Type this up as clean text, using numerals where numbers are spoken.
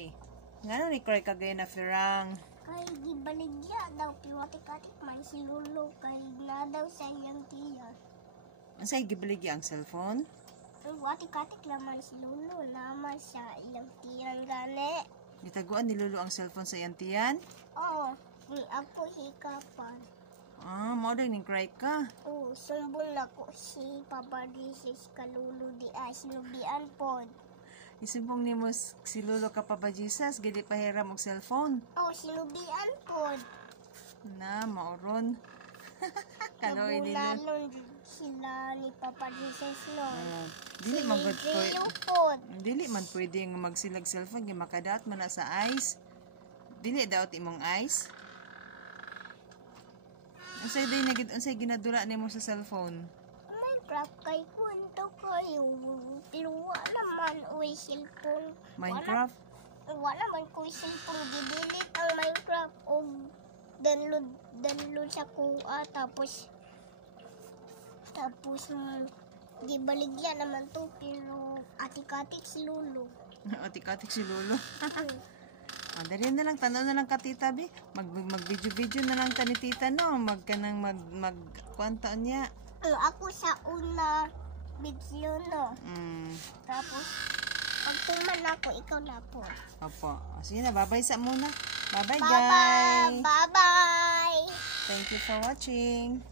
Bi. Ngano ni cry kagay na firang? Kay gibaligya daw piwati-katik man si Lolo kay na daw sa iyang tiya. Unsay gibaligya ang cellphone? Ang wati-katik laman si Lolo naman sa iyang tiyang gani. Gitaguan ni Lolo ang cellphone sa iyang tiyan? Oo, ni ako hikapan. Mao din ning cry ka. Oo, sumbong na ko si Papa Jesus ka Lolo di ay sinubian pod. Isimpong nimo si Lolo ka Papa Jesus, gidi pahiram og cellphone. Oo, sinubian pod. Na, maoron. Kaloy din. Nabunalon sila ni Papa Jesus no. Dili man gud pod. Dili man pwede nga magsilag cellphone gi makadaot man na sa ice. Dili daot imong ice. Unsay ginadura nimo sa cellphone? Minecraft kay kwento kayo. Pero wala man uy cellphone. Minecraft? Wala man ko cellphone. Gidelete ang Minecraft o download sa kuha tapos gibaligya naman to pero atik-atik si Lolo. Atik-atik si Lolo. Dali na lang, tanaw na lang ka tita bi. Mag-video-video na lang ta ni tita no. Magkwantaan niya. Ako sa una video no. Tapos pag tuman ako, ikaw na po. Opo. Sige na, bye-bye sa muna. Bye-bye Bye-bye. guys. Bye-bye. Thank you for watching.